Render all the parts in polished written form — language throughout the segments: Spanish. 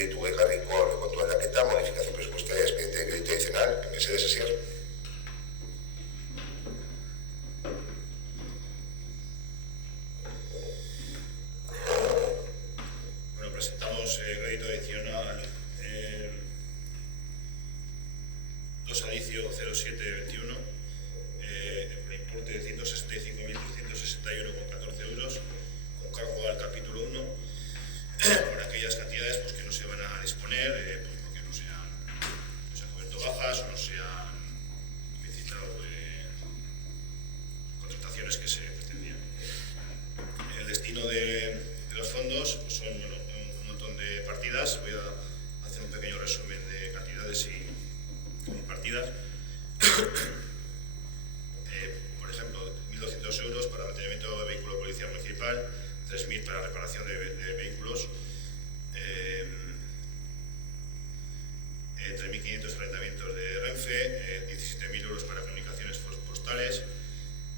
deitu ekarriko aurrekontu aldaketa, modificación presupuestaria, expediente de crédito adicional, mesedez Asier. Bueno, presentamos crédito adicional 2 adicio 0721 por importe de 165.361,14 euros con cargo al capítulo 1 por aquellas cantidades pues, que no se van a disponer pues, porque no se han cubierto bajas o no se han explicitado contrataciones que se pretendían. El destino de los fondos pues, son bueno, un montón de partidas. Voy a hacer un pequeño resumen de cantidades y partidas. Por ejemplo, 1.200 euros para mantenimiento de vehículo de policía municipal, 3.000 para reparación de vehículos, 3.500 arrendamientos de Renfe, 17.000 euros para comunicaciones postales,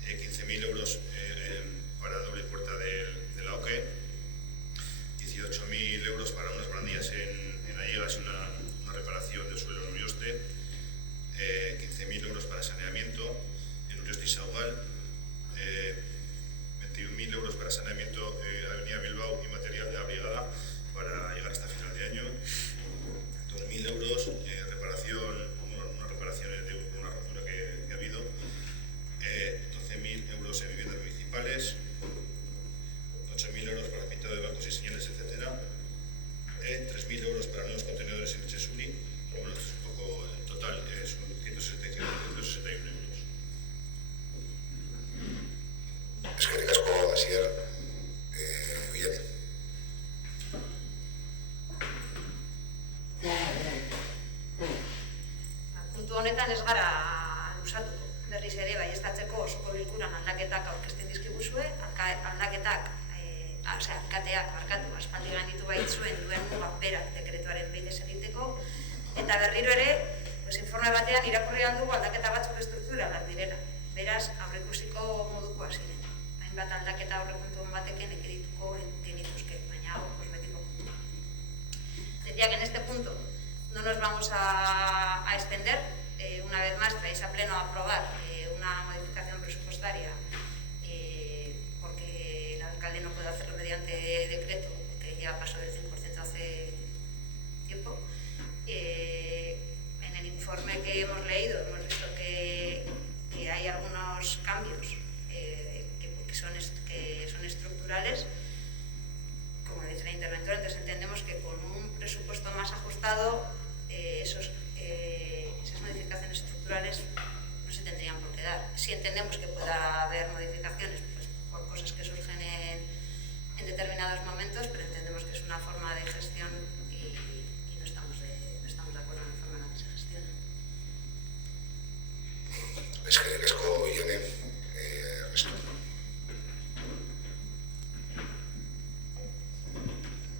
15.000 euros para doble puerta de la OCE, 18.000 euros para unas barandillas en Allegas y una reparación del suelo en Urioste, 15.000 euros para saneamiento en Urioste y Sagual, 21.000 euros para saneamiento Avenida Bilbao y material de la brigada para llegar hasta final de año, 2.000 euros unas reparaciones de una rotura que ha habido, 12.000 euros en viviendas municipales, 8.000 euros para pintado de bancos y señales, etc. 3.000 euros para nuevos contenedores en Chesuri. Bueno, es un poco, en total son 161 euros. Eskerrik asko, Asier. Villani. Puntu honetan ez gara lusatuko. Berriz ere, baieztatzeko osoko bilkuran aldaketak aurkezten dizkiguzue, aldaketak alkateak aspaldi ganditu baitzuen duen mugak berak dekretuaren bidez egiteko, eta berriro ere, informe batean irakurri aldugu aldaketa batzuk estrukturalak direla. Beraz, aurreikusiko modukoa ziren. Hainbat aldaketa aurrekontu batekin ekidituko genituzke, baina hau kosmetiko. Decía que en este punto no nos vamos a extender. Una vez más, traéis a pleno a aprobar una modificación presupuestaria porque el alcalde no puede hacerlo mediante decreto, porque ya pasó del 100% hace tiempo. En el informe que hemos leído hemos visto que hay algunos cambios que son estructurales, como dice la interventora. Entonces entendemos que con un presupuesto más ajustado esas modificaciones estructurales no se tendrían por qué dar. Sí entendemos que pueda haber modificaciones pues, por cosas que surgen en determinados momentos, pero entendemos que es una forma de gestión y no estamos de acuerdo en la forma en la que se gestiona. Eskerrik asko, Ione. Resto.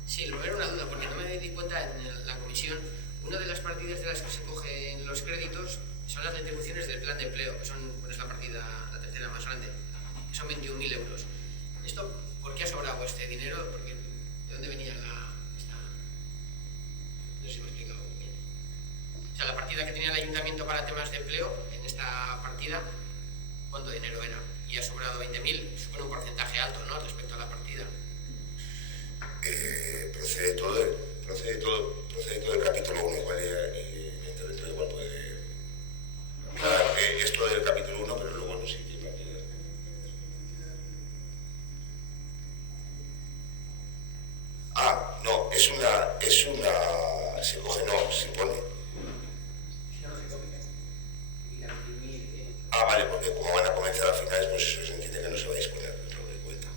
Sí, lo era una duda, porque no me di cuenta en la comisión. Una de las partidas de las que se cogen los créditos son las retribuciones del plan de empleo, que es la partida, la tercera más grande, que son 21.000 euros. ¿Esto por qué ha sobrado este dinero? Porque, ¿de dónde venía no sé si me he explicado bien. O sea, la partida que tenía el ayuntamiento para temas de empleo, en esta partida, ¿cuánto dinero era? Y ha sobrado 20.000, supone un porcentaje alto, ¿no?, respecto a la partida. Procede todo del capítulo 1, igual el interventor igual puede hablar esto del capítulo 1, pero luego no sé qué partida. No, se coge, no, se pone. Vale, porque como van a comenzar a finales, pues eso se entiende que no se va a disponer dentro de cuenta.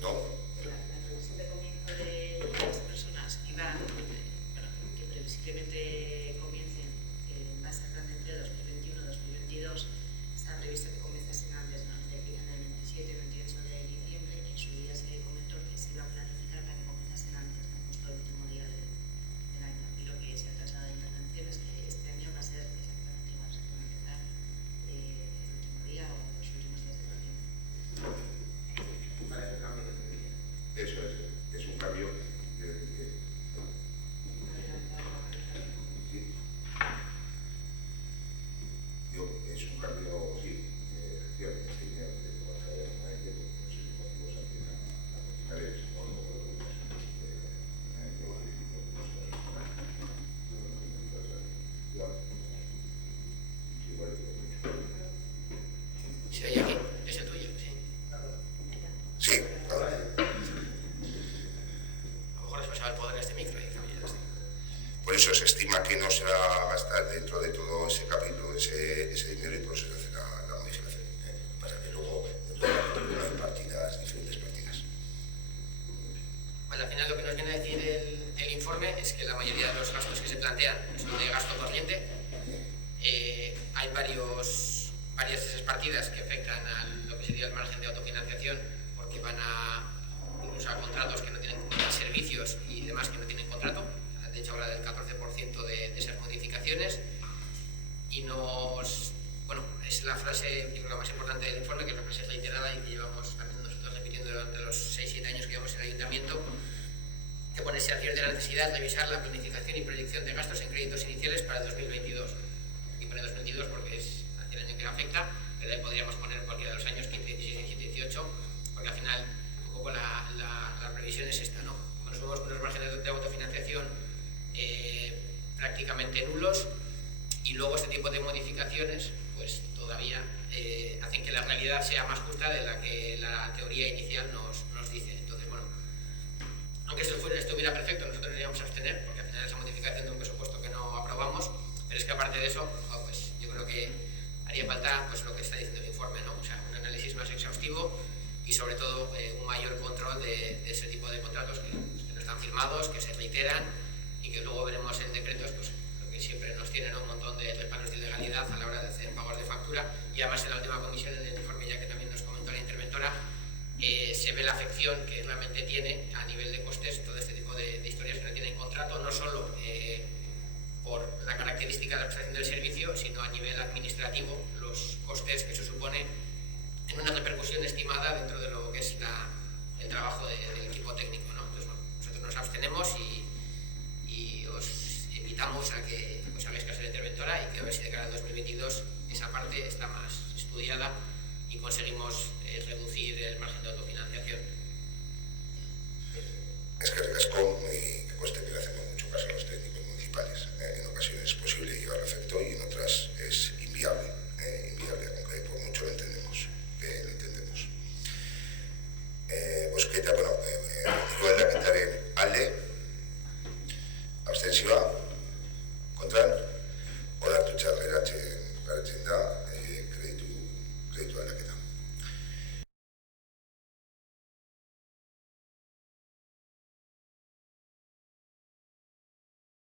¿No? La previsión de comienzo de las personas que previsiblemente hay varias de esas partidas que afectan a lo que sería el margen de autofinanciación, porque van incluso a contratos que no tienen servicios y demás que no tienen contrato. De hecho, habla del 14% de esas modificaciones. Y es la frase, yo creo, la más importante del informe, que es la frase reiterada y que llevamos también nosotros repitiendo durante los 6-7 años que llevamos en el ayuntamiento, que pone: se advierte la necesidad de revisar la planificación y proyección de gastos en créditos iniciales para el 2022. Y pone 2022 porque es el año que le afecta, pero ahí podríamos poner cualquiera de los años, 15, 16, 17, 18, porque al final un poco la previsión es esta, ¿no? Nos vemos con unos márgenes de autofinanciación prácticamente nulos, y luego este tipo de modificaciones pues todavía hacen que la realidad sea más justa de la que la teoría inicial nos dice. Entonces, bueno, aunque esto estuviera perfecto, nosotros nos íbamos a abstener, porque al final es la modificación de un presupuesto que no aprobamos, pero es que aparte de eso, pues yo creo que haría falta pues lo que está diciendo el informe, ¿no? O sea, un análisis más exhaustivo y sobre todo un mayor control de ese tipo de contratos que no están firmados, que se reiteran y que luego veremos en decretos pues lo que siempre nos tienen, ¿no? Un montón de reparos de ilegalidad a la hora de hacer pagos de factura. Y además en la última comisión, en el informe ya que también nos comentó la interventora, se ve la afección que realmente tiene a nivel de costes todo este tipo de historias que no tienen contrato, no solo por la característica de la prestación del servicio, sino a nivel administrativo, los costes que se supone en una repercusión estimada dentro de lo que es el trabajo del equipo técnico, ¿no? Entonces, bueno, nosotros nos abstenemos y os invitamos a que pues hagáis caso de la interventora y que a ver si de cara al 2022 esa parte está más estudiada y conseguimos reducir el margen de autofinanciación. Es que ricasco y que conste que le hacemos mucho caso a los técnicos municipales. En ocasiones es posible llevar a efecto y en otras es inviable, aunque por mucho lo entendemos. Pues que bueno, igual la quitaré alde.